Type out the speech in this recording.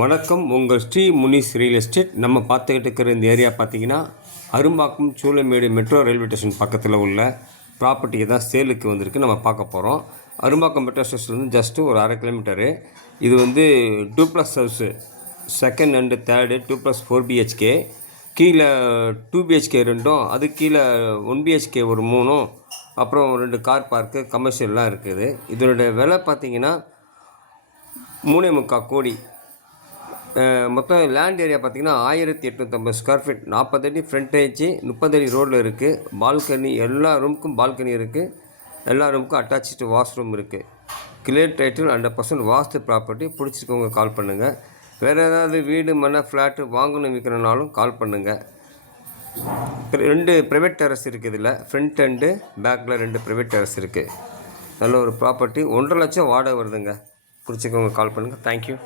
வணக்கம். உங்கள் Sri Munis real estate. நம்ம பார்த்துக்கிட்டு இருக்கிற இந்த ஏரியா பார்த்தீங்கன்னா Arumbakkam Choolaimedu metro railway station பக்கத்தில் உள்ள ப்ராப்பர்ட்டிக்கு தான் சேலுக்கு வந்திருக்கு. நம்ம பார்க்க போகிறோம். அரும்பாக்கம் மெட்ரோ ஸ்டேஷன்லேருந்து ஜஸ்ட்டு ஒரு 1/2 கிலோமீட்டரு. இது வந்து 2+ house, second and third 2+4 BHK. கீழே 2 பிஹெச்கே 2, அது கீழே 1 பிஹெச்கே ஒரு 3, அப்புறம் 2 கார் பார்க்கு, கமர்ஷியல்லாம் இருக்குது. இதனுடைய விலை பார்த்தீங்கன்னா 3.25 கோடி. மொத்தம் லேண்ட் ஏரியா பார்த்திங்கன்னா 1850 ஸ்கொயர் ஃபீட், 40 அடி ஃப்ரண்டேஜ், 30 அடி ரோடில் இருக்குது. பால்கனி, எல்லா ரூமுக்கும் பால்கனி இருக்குது. எல்லா ரூமுக்கும் அட்டாச்சு வாஷ்ரூம் இருக்குது. கிளியர் டைட்டில் 100% வாஸ்து ப்ராப்பர்ட்டி. பிடிச்சிருக்கவங்க கால் பண்ணுங்கள். வேறு ஏதாவது வீடு, மனை, ஃப்ளாட்டு வாங்கணும் விற்கிறனாலும் கால் பண்ணுங்கள். 2 ப்ரைவேட் டெரஸ் இருக்குது. இதில் ஃப்ரண்ட் அண்டு பேக்கில் 2 ப்ரைவேட் டெரஸ் இருக்குது. நல்ல ஒரு ப்ராப்பர்ட்டி. 1.5 லட்சம் வாடகை வருதுங்க. பிடிச்சிக்கவங்க கால் பண்ணுங்கள். தேங்க்யூ.